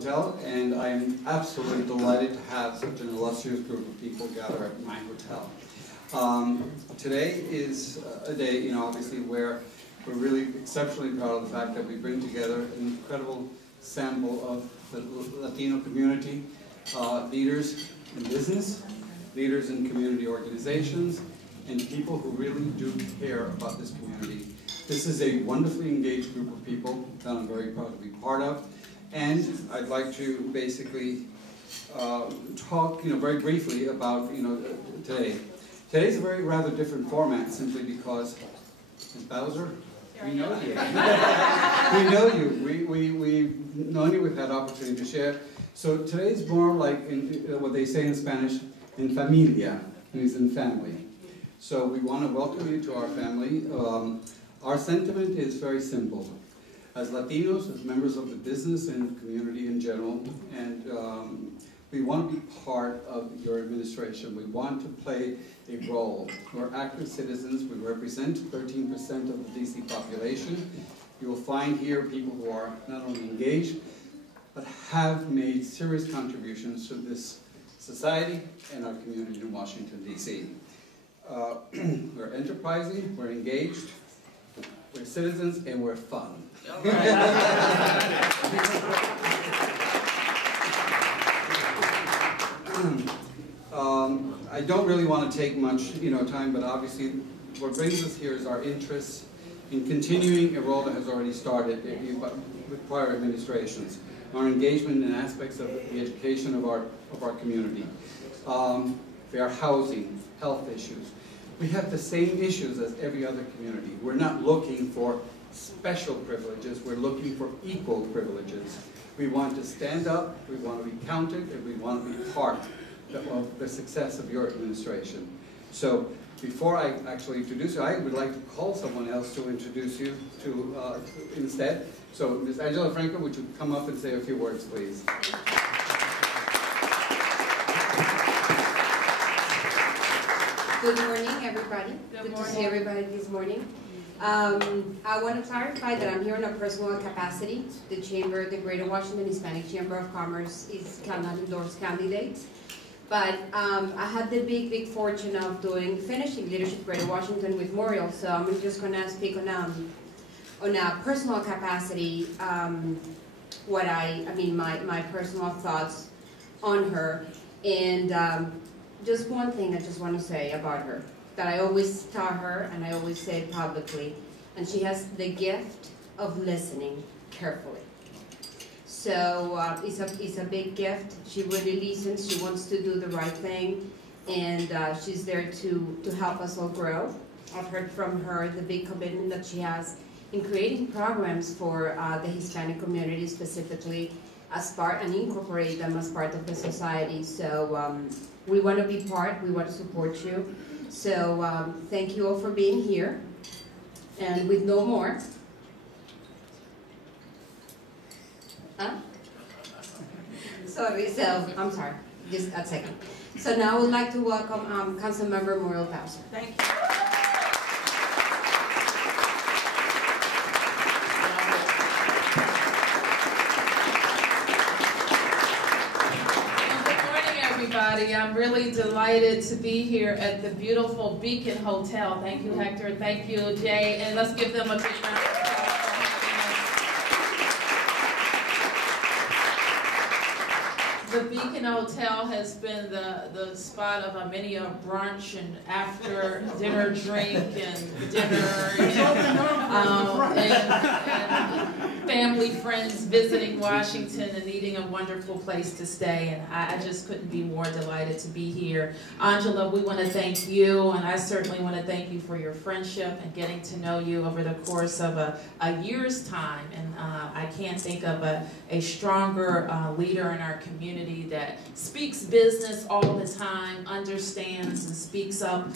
hotel, and I am absolutely delighted to have such an illustrious group of people gather at my hotel. Today is a day, obviously, where we're really exceptionally proud of the fact that we bring together an incredible sample of the Latino community, leaders in business, leaders in community organizations, and people who really do care about this community. This is a wonderfully engaged group of people that I'm very proud to be part of, and I'd like to basically talk, very briefly about, today. Today's a very rather different format, simply because Ms. Bowser, we know you. We know you. We've known you. We've had opportunity to share. So today's more like what they say in Spanish, en familia, means in family. So we want to welcome you to our family. Our sentiment is very simple. As Latinos, as members of the business and community in general, and we want to be part of your administration. We want to play a role. We're active citizens. We represent 13% of the DC population. You will find here people who are not only engaged, but have made serious contributions to this society and our community in Washington, D.C. We're enterprising, we're engaged, we're citizens, and we're fun. I don't really want to take much, time, but obviously what brings us here is our interest in continuing a role that has already started with prior administrations. Our engagement in aspects of the education of our community, fair housing, health issues. We have the same issues as every other community. We're not looking for special privileges, we're looking for equal privileges. We want to stand up, we want to be counted, and we want to be part of the success of your administration. So before I actually introduce you, I would like to call someone else to introduce you to instead. So Ms. Angela Franco, would you come up and say a few words, please? Good morning, everybody. Good to see everybody this morning. I want to clarify that I'm here in a personal capacity. The Chamber, the Greater Washington Hispanic Chamber of Commerce, cannot endorse candidates. But I had the big fortune of finishing Leadership Greater Washington with Muriel, so I'm just going to speak on a personal capacity, my personal thoughts on her. And just one thing I just want to say about her, that I always tell her and I always say it publicly, and she has the gift of listening carefully. So it's a big gift. She really listens. She wants to do the right thing, and she's there to help us all grow. I've heard from her the big commitment that she has in creating programs for the Hispanic community specifically and incorporate them as part of the society. So we want to be part. We want to support you. So thank you all for being here. And with no more. I'm sorry, just a second. So now I would like to welcome Councilmember Muriel Bowser. Thank you. Good morning, everybody. I'm really delighted to be here at the beautiful Beacon Hotel. Thank you, Hector. Thank you, Jay. And let's give them a big round of applause. The Beacon Hotel has been the spot of many a brunch and after dinner drink and dinner and family friends visiting Washington and needing a wonderful place to stay. And I just couldn't be more delighted to be here. Angela, we want to thank you, and I certainly want to thank you for your friendship and getting to know you over the course of a year's time. And I can't think of a stronger leader in our community that speaks business all the time, understands and speaks up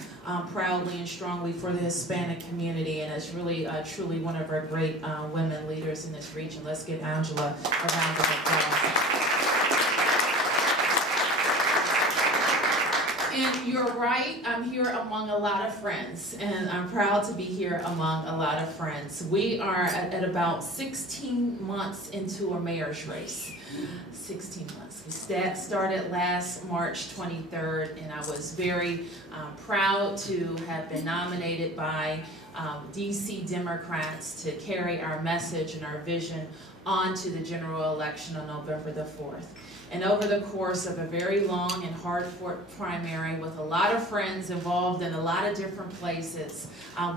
proudly and strongly for the Hispanic community, and is really truly one of our great women leaders in this region. Let's give Angela a round of applause. And you're right, I'm here among a lot of friends, and I'm proud to be here among a lot of friends. We are at about 16 months into a mayor's race. 16 months. We started last March 23rd, and I was very proud to have been nominated by DC Democrats to carry our message and our vision on to the general election on November the 4th. And over the course of a very long and hard-fought primary with a lot of friends involved in a lot of different places,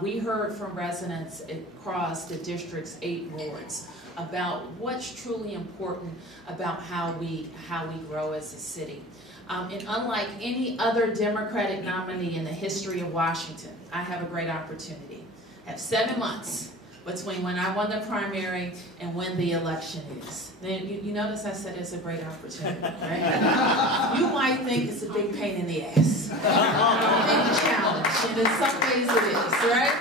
we heard from residents across the district's 8 wards about what's truly important about how we grow as a city. And unlike any other Democratic nominee in the history of Washington, I have a great opportunity. I have 7 months between when I won the primary and when the election is. Now, you notice I said it's a great opportunity, right? You might think it's a big pain in the ass, a big challenge, and in some ways it is, right?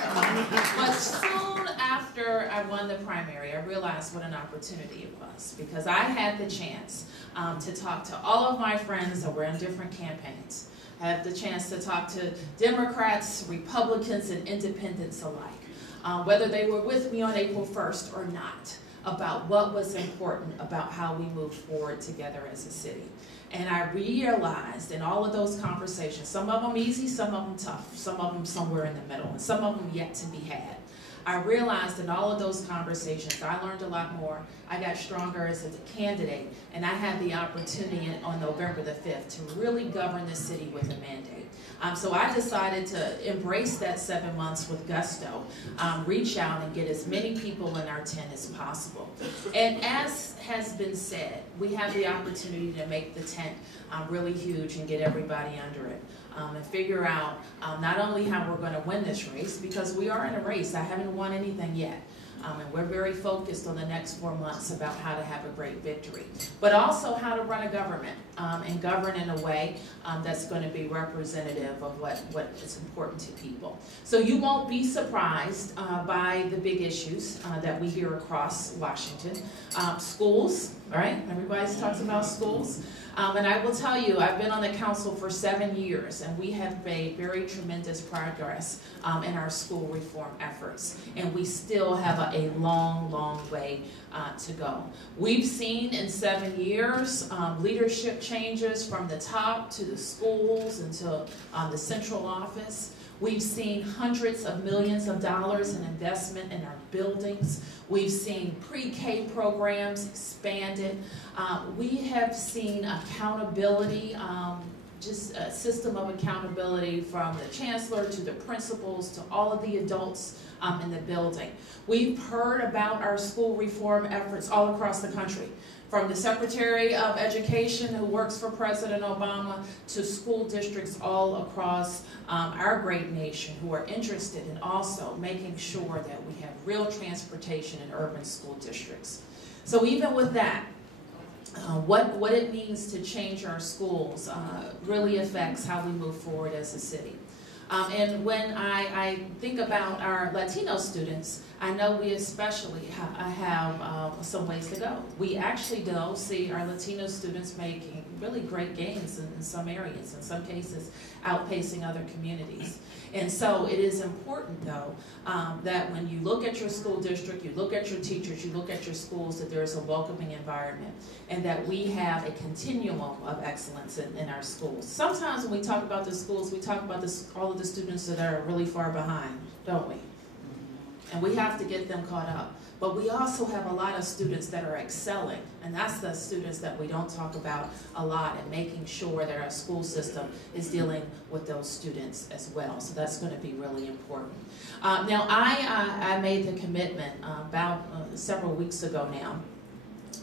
But soon after I won the primary, I realized what an opportunity it was, because I had the chance to talk to all of my friends that were in different campaigns. I had the chance to talk to Democrats, Republicans, and independents alike. Whether they were with me on April 1st or not, about what was important about how we move forward together as a city. And I realized in all of those conversations, some of them easy, some of them tough, some of them somewhere in the middle, and some of them yet to be had. I realized in all of those conversations, I learned a lot more. I got stronger as a candidate, and I had the opportunity on November the 5th to really govern the city with a mandate. So I decided to embrace that 7 months with gusto, reach out and get as many people in our tent as possible. And as has been said, we have the opportunity to make the tent really huge and get everybody under it. And figure out not only how we're going to win this race, because we are in a race. I haven't won anything yet. And we're very focused on the next 4 months about how to have a great victory, but also how to run a government and govern in a way that's going to be representative of what is important to people. So you won't be surprised by the big issues that we hear across Washington. Schools, right? Everybody talks about schools. And I will tell you, I've been on the council for 7 years, and we have made very tremendous progress in our school reform efforts. And we still have a long, long way to go. We've seen in 7 years leadership changes from the top to the schools and to the central office. We've seen hundreds of millions of dollars in investment in our buildings. We've seen pre-K programs expanded. We have seen accountability, just a system of accountability from the chancellor to the principals to all of the adults in the building. We've heard about our school reform efforts all across the country, from the Secretary of Education who works for President Obama to school districts all across our great nation who are interested in also making sure that we have real transportation in urban school districts. So even with that, what it means to change our schools really affects how we move forward as a city. And when I think about our Latino students, I know we especially have some ways to go. We actually do see our Latino students making really great gains in some areas, in some cases outpacing other communities. And so it is important, though, that when you look at your school district, you look at your teachers, you look at your schools, that there is a welcoming environment and that we have a continuum of excellence in our schools. Sometimes when we talk about the schools, we talk about all of the students that are really far behind, don't we? And we have to get them caught up. But we also have a lot of students that are excelling, and that's the students that we don't talk about a lot, and making sure that our school system is dealing with those students as well. So that's going to be really important. Now, I made the commitment about several weeks ago now,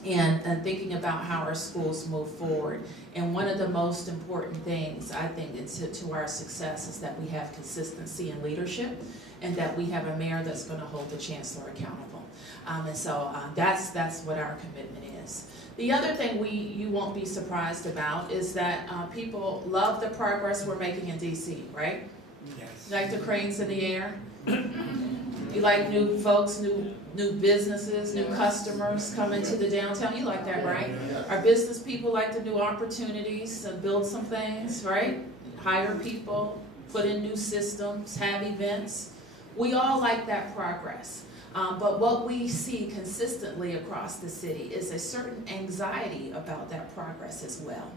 and thinking about how our schools move forward. And one of the most important things, I think, to our success is that we have consistency in leadership, and that we have a mayor that's going to hold the chancellor accountable. And so that's what our commitment is. The other thing you won't be surprised about is that people love the progress we're making in DC, right? Yes. You like the cranes in the air? You like new folks, new businesses, new customers coming to the downtown. You like that, right? Our business people like the new opportunities to build some things, right? hire people, put in new systems, have events. We all like that progress. But what we see consistently across the city is a certain anxiety about that progress as well.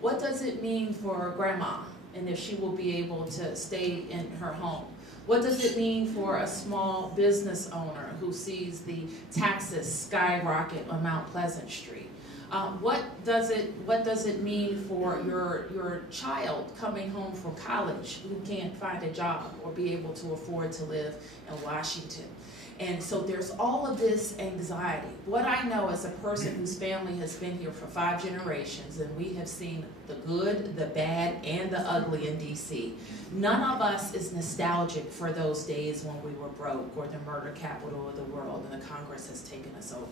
What does it mean for grandma, and if she will be able to stay in her home? What does it mean for a small business owner who sees the taxes skyrocket on Mount Pleasant Street? What does it mean for your child coming home from college who can't find a job or be able to afford to live in Washington? And so there's all of this anxiety. What I know as a person whose family has been here for 5 generations, and we have seen the good, the bad, and the ugly in DC, none of us is nostalgic for those days when we were broke or the murder capital of the world and the Congress has taken us over.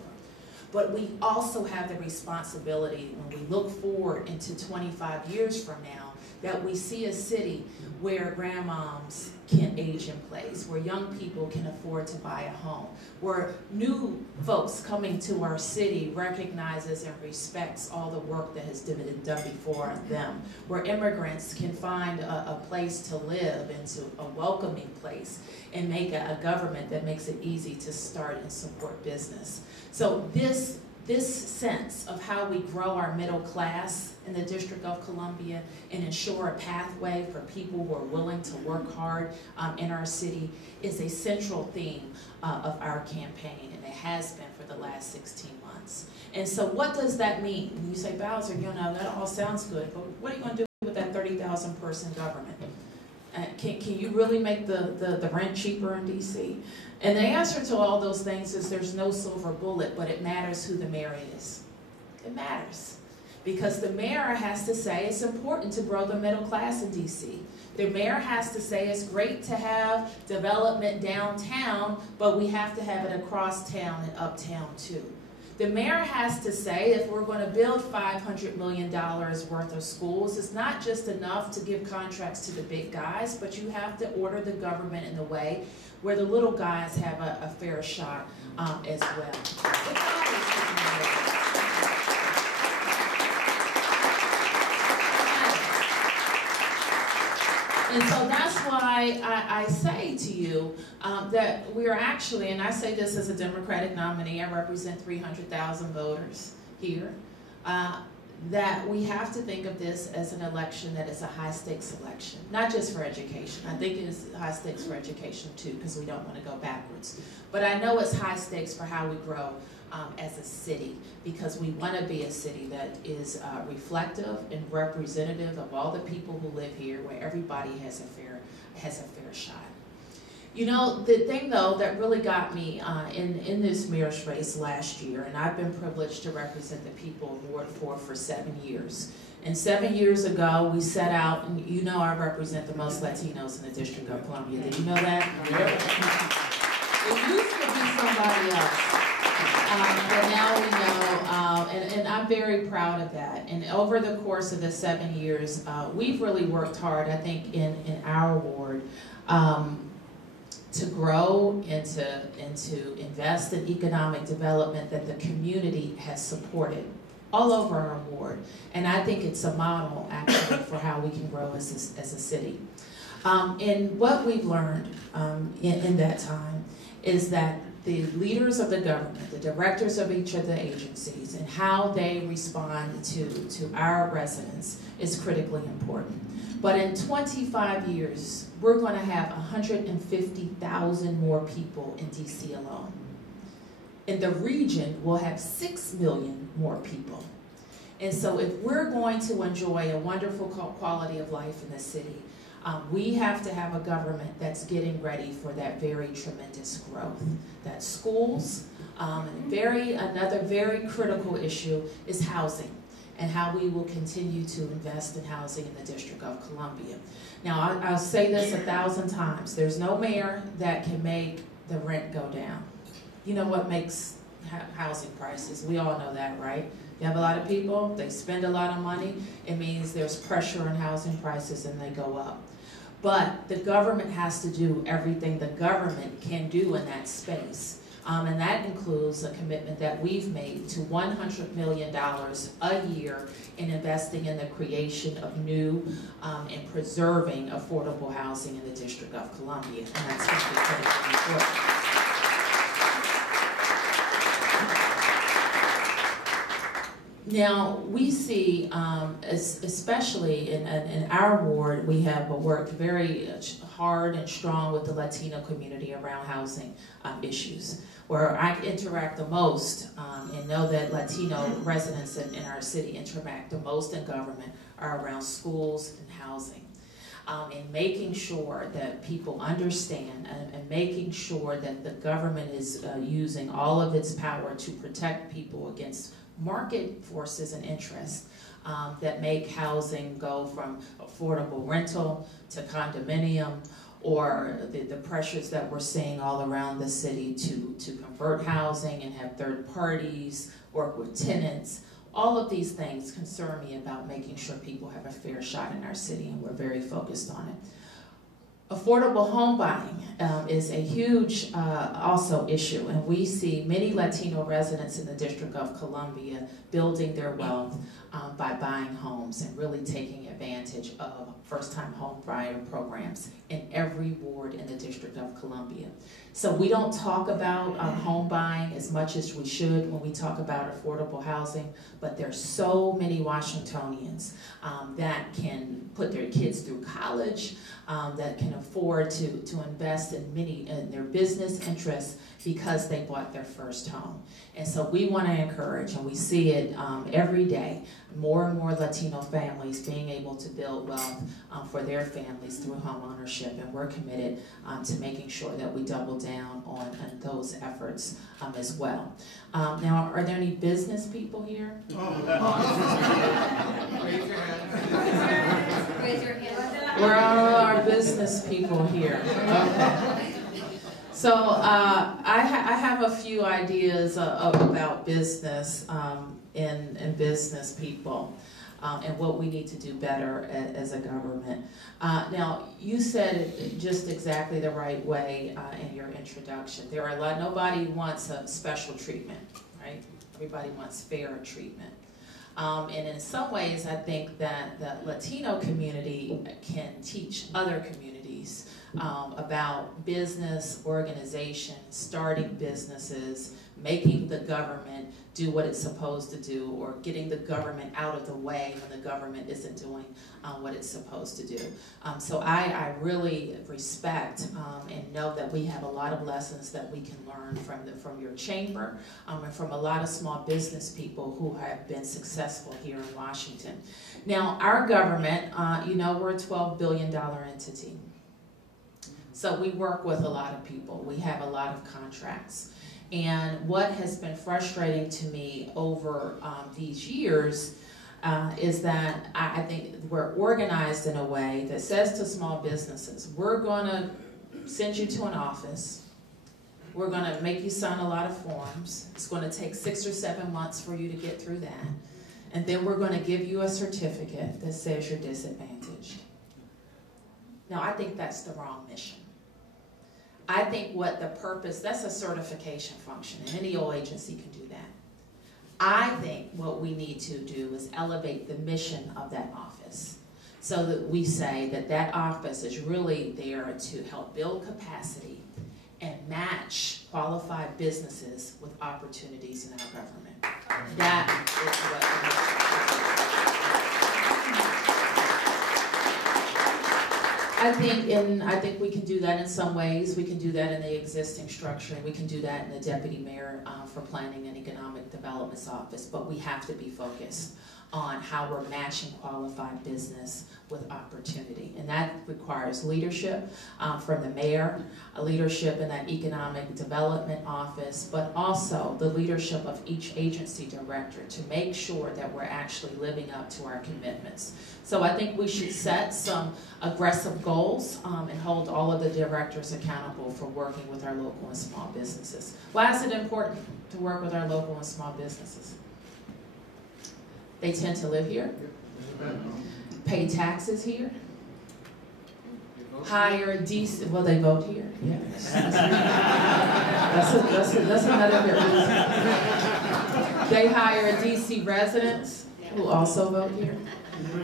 But we also have the responsibility when we look forward into 25 years from now that we see a city where grandmoms can age in place, where young people can afford to buy a home, where new folks coming to our city recognizes and respects all the work that has been done before them, where immigrants can find a place to live and to a welcoming place and make a government that makes it easy to start and support business. So this sense of how we grow our middle class in the District of Columbia and ensure a pathway for people who are willing to work hard in our city is a central theme of our campaign, and it has been for the last 16 months. And so what does that mean? You say, Bowser, you know, that all sounds good, but what are you going to do with that 30,000 person government? Can you really make the rent cheaper in DC? And the answer to all those things is there's no silver bullet, but it matters who the mayor is. It matters. Because the mayor has to say it's important to grow the middle class in DC. The mayor has to say it's great to have development downtown, but we have to have it across town and uptown too. The mayor has to say if we're going to build $500 million worth of schools, it's not just enough to give contracts to the big guys, but you have to order the government in a way where the little guys have a fair shot as well. And so that's why I say to you that we are actually, and I say this as a Democratic nominee, I represent 300,000 voters here, that we have to think of this as an election that is a high-stakes election, not just for education. I think it is high stakes for education too, because we don't want to go backwards. But I know it's high stakes for how we grow as a city, because we want to be a city that is reflective and representative of all the people who live here, where everybody has a fair shot. You know, the thing though that really got me in this mayor's race last year, and I've been privileged to represent the people of Ward 4 for 7 years. And 7 years ago, we set out, and you know I represent the most Latinos in the District of Columbia. Did you know that? Yeah. It used to be somebody else. But now we know, and I'm very proud of that. And over the course of the 7 years, we've really worked hard, I think, in our ward to grow and to invest in economic development that the community has supported all over our ward. And I think it's a model, actually, for how we can grow as a city. And what we've learned in that time is that the leaders of the government, the directors of each of the agencies, and how they respond to our residents is critically important. But in 25 years, we're going to have 150,000 more people in DC alone. In the region, we'll have 6 million more people. And so if we're going to enjoy a wonderful quality of life in the city, we have to have a government that's getting ready for that very tremendous growth. That schools, another very critical issue is housing, and how we will continue to invest in housing in the District of Columbia. Now, I'll say this 1,000 times. There's no mayor that can make the rent go down. You know what makes housing prices? We all know that, right? You have a lot of people, they spend a lot of money, it means there's pressure on housing prices and they go up. But the government has to do everything the government can do in that space And that includes a commitment that we've made to $100 million a year in investing in the creation of new and preserving affordable housing in the District of Columbia. And that's going to be critically important. Now, we see, especially in our ward, we have worked very hard and strong with the Latino community around housing issues. Where I interact the most and know that Latino residents in our city interact the most in government are around schools and housing. And making sure that people understand and making sure that the government is using all of its power to protect people against market forces and interests that make housing go from affordable rental to condominium, or the pressures that we're seeing all around the city to convert housing and have third parties work with tenants. All of these things concern me about making sure people have a fair shot in our city, and we're very focused on it. Affordable home buying is a huge also issue, and we see many Latino residents in the District of Columbia building their wealth by buying homes and really taking advantage of first-time home buyer programs in every ward in the District of Columbia. So we don't talk about home buying as much as we should when we talk about affordable housing, but there's so many Washingtonians that can put their kids through college, that can afford to invest in their business interests because they bought their first home. And so we want to encourage, and we see it every day, more and more Latino families being able to build wealth for their families through home ownership, and we're committed to making sure that we double down on those efforts as well. Now, are there any business people here? Raise your hand. Raise your hand. Where are all our business people here? Okay. So I have a few ideas about business and business people and what we need to do better as a government. Now, you said it just exactly the right way in your introduction. There are nobody wants a special treatment, right? Everybody wants fair treatment. And in some ways, I think that the Latino community can teach other communities about business organization, starting businesses, making the government do what it's supposed to do, or getting the government out of the way when the government isn't doing what it's supposed to do. So I really respect and know that we have a lot of lessons that we can learn from your chamber and from a lot of small business people who have been successful here in Washington. Now, our government, you know, we're a $12 billion entity. So we work with a lot of people. We have a lot of contracts. And what has been frustrating to me over these years is that I think we're organized in a way that says to small businesses, we're going to send you to an office. We're going to make you sign a lot of forms. It's going to take 6 or 7 months for you to get through that. And then we're going to give you a certificate that says you're disadvantaged. Now, I think that's the wrong mission. I think what the purpose, that's a certification function, and any old agency can do that. I think what we need to do is elevate the mission of that office so that we say that that office is really there to help build capacity and match qualified businesses with opportunities in our government. That is what I think we can do that in some ways. We can do that in the existing structure, and we can do that in the Deputy Mayor for Planning and Economic Development's office, but we have to be focused on how we're matching qualified business with opportunity. And that requires leadership from the mayor, a leadership in that economic development office, but also the leadership of each agency director to make sure that we're actually living up to our commitments. So I think we should set some aggressive goals and hold all of the directors accountable for working with our local and small businesses. Why is it important to work with our local and small businesses? They tend to live here, pay taxes here, hire DC, well, they vote here, yes. That's another good reason. They hire DC residents who also vote here.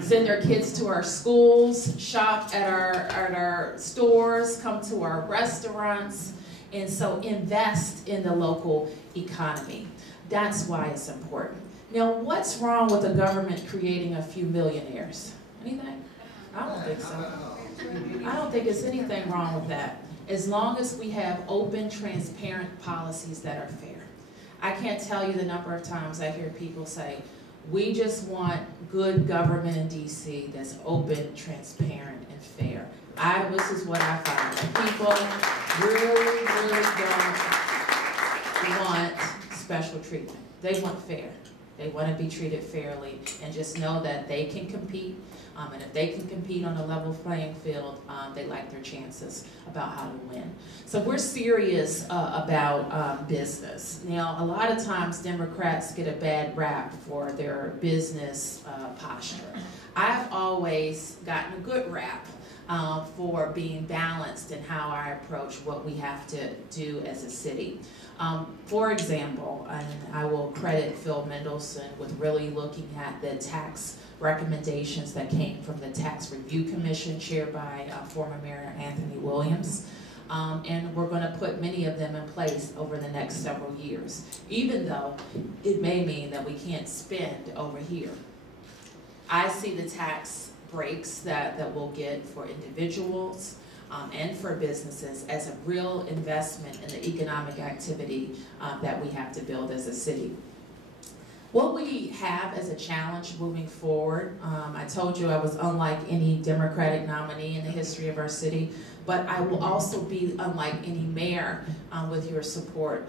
Send their kids to our schools, shop at our stores, come to our restaurants, and so invest in the local economy. That's why it's important. Now, what's wrong with the government creating a few millionaires? Anything? I don't think so. I don't think there's anything wrong with that, as long as we have open, transparent policies that are fair. I can't tell you the number of times I hear people say, we just want good government in DC that's open, transparent, and fair. This is what I find. People really, really don't want special treatment. They want fair. They want to be treated fairly and just know that they can compete. And if they can compete on a level playing field, they like their chances about how to win. So we're serious about business. Now, a lot of times Democrats get a bad rap for their business posture. I've always gotten a good rap for being balanced in how I approach what we have to do as a city. For example, and I will credit Phil Mendelson with really looking at the tax recommendations that came from the Tax Review Commission chaired by former Mayor Anthony Williams. And we're going to put many of them in place over the next several years, even though it may mean that we can't spend over here. I see the tax breaks that we'll get for individuals and for businesses as a real investment in the economic activity that we have to build as a city. What we have as a challenge moving forward, I told you I was unlike any Democratic nominee in the history of our city, but I will also be unlike any mayor with your support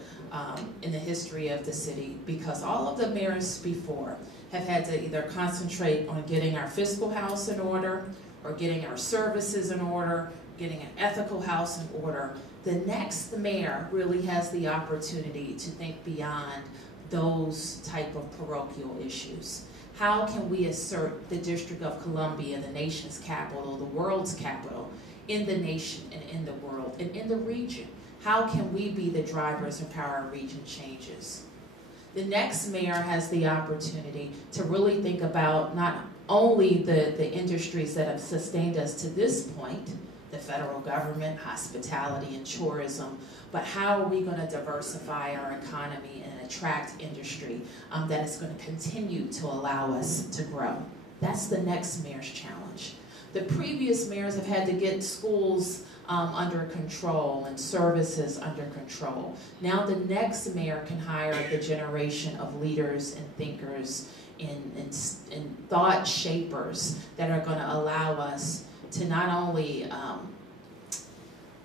in the history of the city, because all of the mayors before have had to either concentrate on getting our fiscal house in order or getting our services in order, getting an ethical house in order. The next mayor really has the opportunity to think beyond those type of parochial issues. How can we assert the District of Columbia, the nation's capital, the world's capital, in the nation and in the world and in the region? How can we be the drivers of how our region changes? The next mayor has the opportunity to really think about not only the industries that have sustained us to this point, the federal government, hospitality, and tourism, but how are we going to diversify our economy and attract industry that is going to continue to allow us to grow? That's the next mayor's challenge. The previous mayors have had to get schools under control and services under control. Now the next mayor can hire the generation of leaders and thinkers and thought shapers that are going to allow us to not only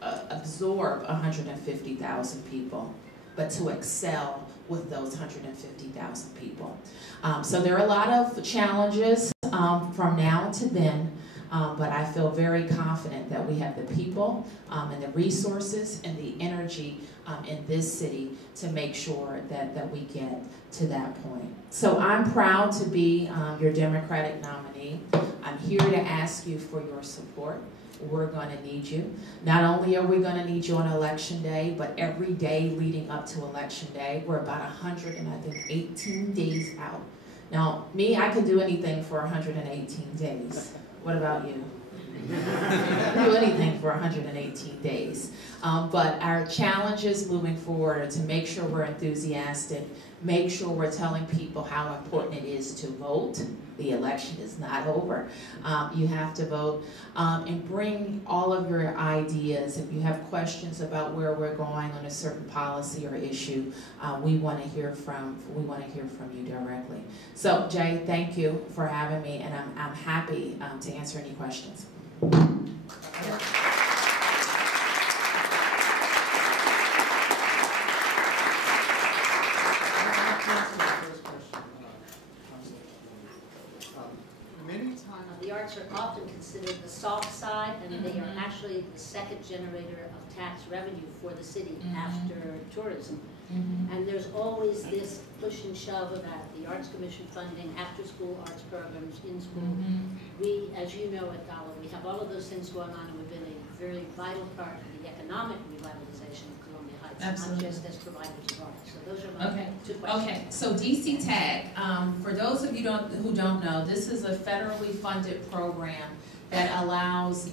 absorb 150,000 people, but to excel with those 150,000 people. So there are a lot of challenges from now to then, but I feel very confident that we have the people and the resources and the energy in this city to make sure that we get to that point. So I'm proud to be your Democratic nominee. I'm here to ask you for your support. We're going to need you. Not only are we going to need you on election day, but every day leading up to election day. We're about 118 days out. Now, me, I can do anything for 118 days. What about you? I can do anything for 118 days. But our challenges moving forward are to make sure we're enthusiastic, make sure we're telling people how important it is to vote. The election is not over. You have to vote, and bring all of your ideas. If you have questions about where we're going on a certain policy or issue, we want to hear from you directly. So, Jay, thank you for having me, and I'm happy to answer any questions. The arts are often considered the soft side, and they are actually the second generator of tax revenue for the city after tourism. And there's always this push and shove about the Arts Commission funding, after-school arts programs, in school. We, as you know at Dollar, we have all of those things going on, and we've been a very vital part of the economic revitalization of Columbia Heights, Absolutely. not just as providers of art. So those are my Okay. two questions. Okay, so DC TAG, for those of you who don't know, this is a federally funded program that allows